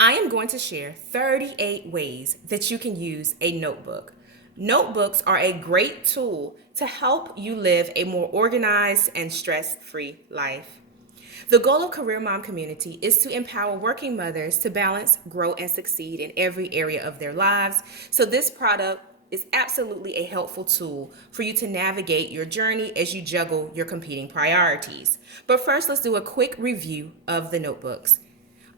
I am going to share 38 ways that you can use a notebook. Notebooks are a great tool to help you live a more organized and stress-free life. The goal of Career Mom Community is to empower working mothers to balance, grow, and succeed in every area of their lives. So, this product is absolutely a helpful tool for you to navigate your journey as you juggle your competing priorities. But first, let's do a quick review of the notebooks.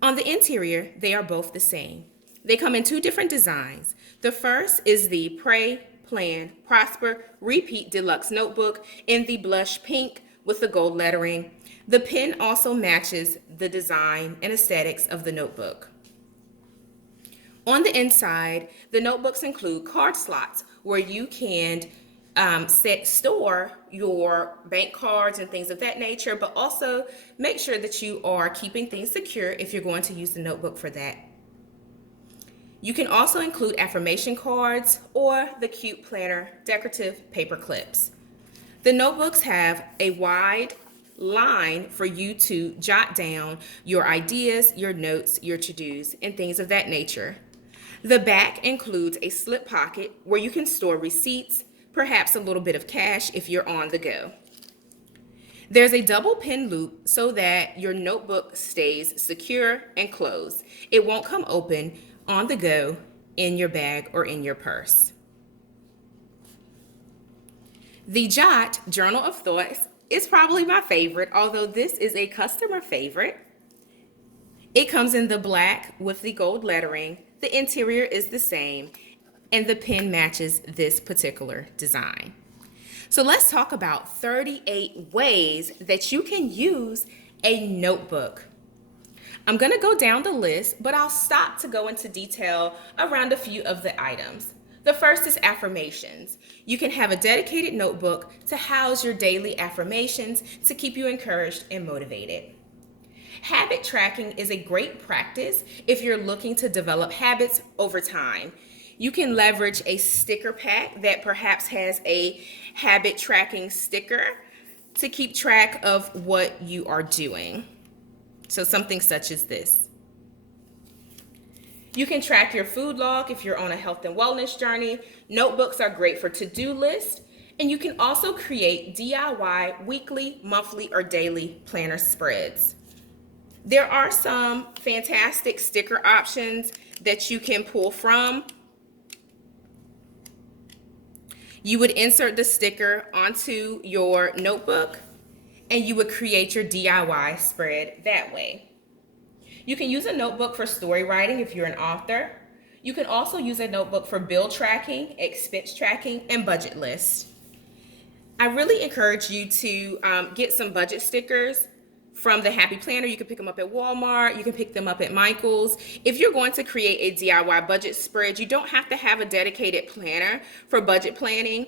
On the interior, they are both the same. They come in two different designs. The first is the Pray, Plan, Prosper, Repeat Deluxe Notebook in the blush pink with the gold lettering. The pen also matches the design and aesthetics of the notebook. On the inside, the notebooks include card slots where you can store your bank cards and things of that nature, but also make sure that you are keeping things secure if you're going to use the notebook for that. You can also include affirmation cards or the cute planner decorative paper clips. The notebooks have a wide line for you to jot down your ideas, your notes, your to-dos, and things of that nature. The back includes a slip pocket where you can store receipts, perhaps a little bit of cash if you're on the go. There's a double pin loop so that your notebook stays secure and closed. It won't come open on the go in your bag or in your purse. The Jot Journal of Thoughts is probably my favorite, although this is a customer favorite. It comes in the black with the gold lettering. The interior is the same, and the pen matches this particular design. So let's talk about 38 ways that you can use a notebook. I'm going to go down the list, but I'll stop to go into detail around a few of the items. The first is affirmations. You can have a dedicated notebook to house your daily affirmations to keep you encouraged and motivated. Habit tracking is a great practice if you're looking to develop habits over time. You can leverage a sticker pack that perhaps has a habit tracking sticker to keep track of what you are doing. So something such as this. You can track your food log if you're on a health and wellness journey. Notebooks are great for to-do lists. And you can also create DIY weekly, monthly, or daily planner spreads. There are some fantastic sticker options that you can pull from. You would insert the sticker onto your notebook and you would create your DIY spread that way. You can use a notebook for story writing if you're an author. You can also use a notebook for bill tracking, expense tracking, and budget lists. I really encourage you to get some budget stickers from the Happy Planner. You can pick them up at Walmart. You can pick them up at Michael's. If you're going to create a DIY budget spread, you don't have to have a dedicated planner for budget planning.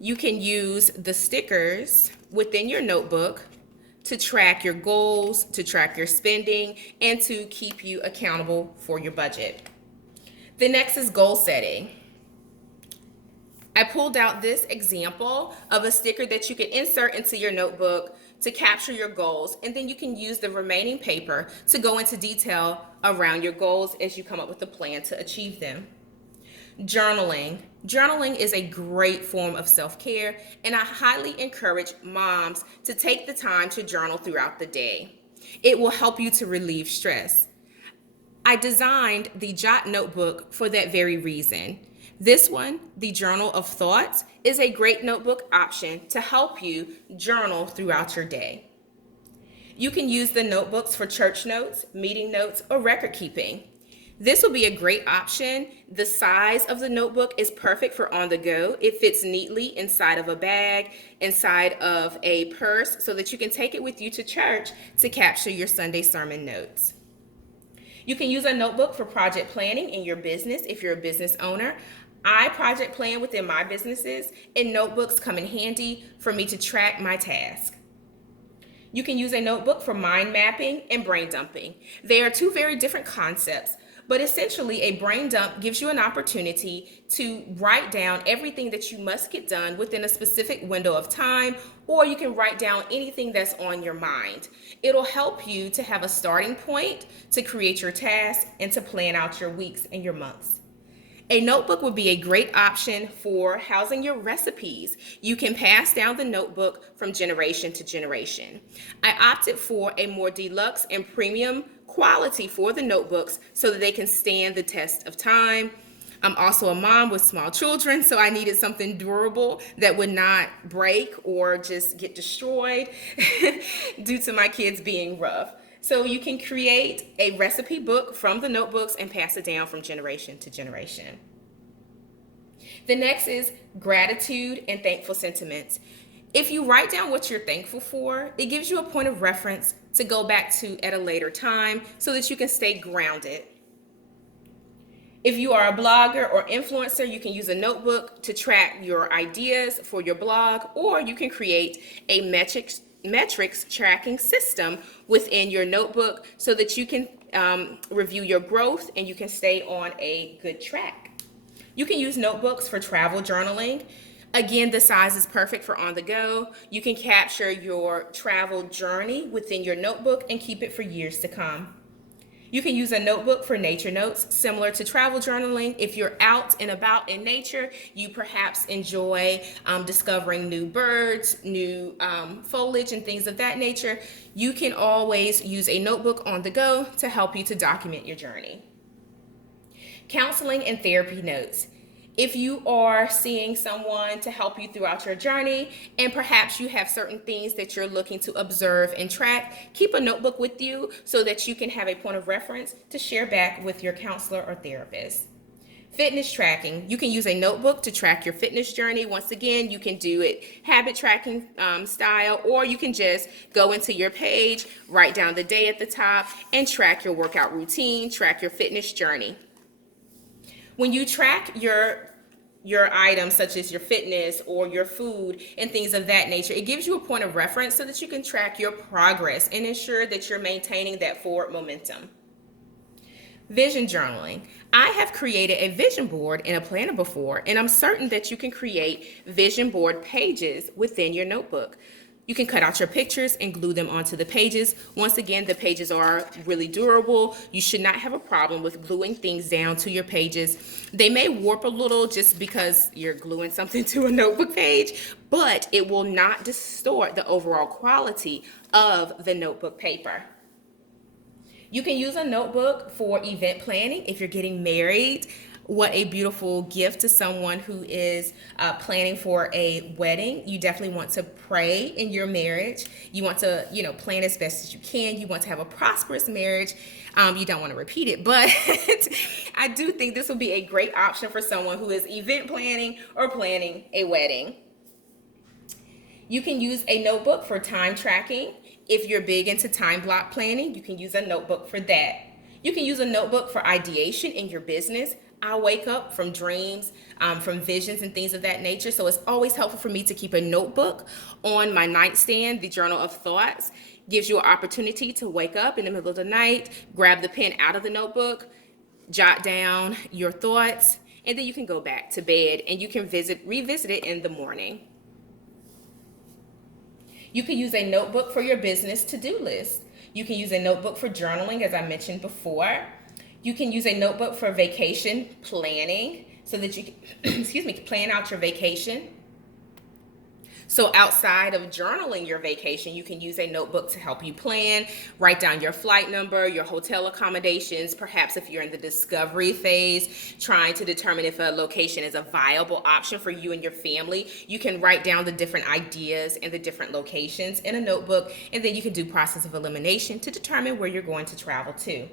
You can use the stickers within your notebook to track your goals, to track your spending, and to keep you accountable for your budget. The next is goal setting. I pulled out this example of a sticker that you can insert into your notebook to capture your goals, and then you can use the remaining paper to go into detail around your goals as you come up with a plan to achieve them. Journaling. Journaling is a great form of self-care, and I highly encourage moms to take the time to journal throughout the day. It will help you to relieve stress. I designed the Jot notebook for that very reason. This one, the Journal of Thoughts, is a great notebook option to help you journal throughout your day. You can use the notebooks for church notes, meeting notes, or record keeping. This will be a great option. The size of the notebook is perfect for on the go. It fits neatly inside of a bag, inside of a purse, so that you can take it with you to church to capture your Sunday sermon notes. You can use a notebook for project planning in your business if you're a business owner. I project plan within my businesses, and notebooks come in handy for me to track my task. You can use a notebook for mind mapping and brain dumping. They are two very different concepts, But essentially, a brain dump gives you an opportunity to write down everything that you must get done within a specific window of time, or you can write down anything that's on your mind. It'll help you to have a starting point to create your tasks and to plan out your weeks and your months. A notebook would be a great option for housing your recipes. You can pass down the notebook from generation to generation. I opted for a more deluxe and premium quality for the notebooks so that they can stand the test of time. I'm also a mom with small children, so I needed something durable that would not break or just get destroyed due to my kids being rough. So you can create a recipe book from the notebooks and pass it down from generation to generation. The next is gratitude and thankful sentiments. If you write down what you're thankful for, it gives you a point of reference to go back to at a later time so that you can stay grounded. If you are a blogger or influencer, you can use a notebook to track your ideas for your blog, or you can create a metrics tracking system within your notebook so that you can review your growth and you can stay on a good track. You can use notebooks for travel journaling. Again, the size is perfect for on the go. You can capture your travel journey within your notebook and keep it for years to come. You can use a notebook for nature notes, similar to travel journaling. If you're out and about in nature, you perhaps enjoy discovering new birds, new foliage, and things of that nature. You can always use a notebook on the go to help you to document your journey. Counseling and therapy notes. If you are seeing someone to help you throughout your journey, and perhaps you have certain things that you're looking to observe and track, keep a notebook with you so that you can have a point of reference to share back with your counselor or therapist. Fitness tracking. You can use a notebook to track your fitness journey. Once again, you can do it habit tracking style, or you can just go into your page, write down the day at the top, and track your workout routine, track your fitness journey. When you track your items such as your fitness or your food and things of that nature, it gives you a point of reference so that you can track your progress and ensure that you're maintaining that forward momentum. Vision journaling. I have created a vision board in a planner before, and I'm certain that you can create vision board pages within your notebook. You can cut out your pictures and glue them onto the pages. Once again, the pages are really durable. You should not have a problem with gluing things down to your pages. They may warp a little just because you're gluing something to a notebook page, but it will not distort the overall quality of the notebook paper. You can use a notebook for event planning if you're getting married. What a beautiful gift to someone who is planning for a wedding. You definitely want to pray in your marriage. You want to, plan as best as you can. You want to have a prosperous marriage. You don't want to repeat it, but I do think this will be a great option for someone who is event planning or planning a wedding. You can use a notebook for time tracking. If you're big into time block planning, you can use a notebook for that. You can use a notebook for ideation in your business. I wake up from dreams, from visions and things of that nature. So it's always helpful for me to keep a notebook on my nightstand. The Journal of Thoughts gives you an opportunity to wake up in the middle of the night, grab the pen out of the notebook, jot down your thoughts, and then you can go back to bed and you can revisit it in the morning. You can use a notebook for your business to-do list. You can use a notebook for journaling, as I mentioned before. You can use a notebook for vacation planning so that you can, plan out your vacation. So outside of journaling your vacation, you can use a notebook to help you plan, write down your flight number, your hotel accommodations, perhaps if you're in the discovery phase, trying to determine if a location is a viable option for you and your family. You can write down the different ideas and the different locations in a notebook, and then you can do process of elimination to determine where you're going to travel to.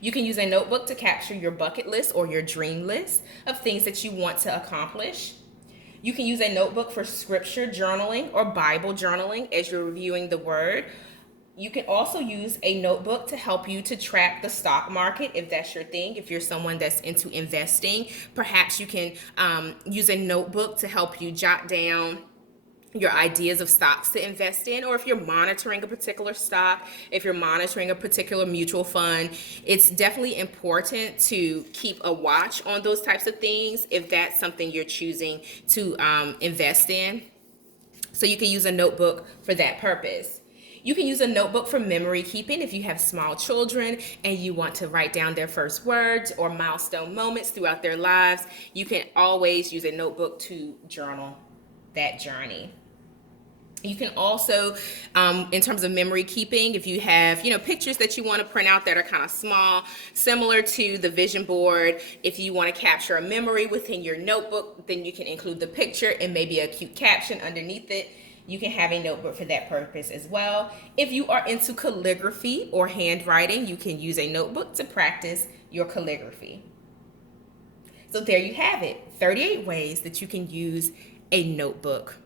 You can use a notebook to capture your bucket list or your dream list of things that you want to accomplish. You can use a notebook for scripture journaling or Bible journaling as you're reviewing the word. You can also use a notebook to help you to track the stock market if that's your thing. If you're someone that's into investing, perhaps you can use a notebook to help you jot down your ideas of stocks to invest in, or if you're monitoring a particular stock, if you're monitoring a particular mutual fund, it's definitely important to keep a watch on those types of things if that's something you're choosing to invest in. So you can use a notebook for that purpose. You can use a notebook for memory keeping if you have small children and you want to write down their first words or milestone moments throughout their lives. You can always use a notebook to journal that journey. You can also, in terms of memory keeping, if you have, pictures that you want to print out that are kind of small, similar to the vision board, if you want to capture a memory within your notebook, then you can include the picture and maybe a cute caption underneath it. You can have a notebook for that purpose as well. If you are into calligraphy or handwriting, you can use a notebook to practice your calligraphy. So there you have it, 38 ways that you can use a notebook.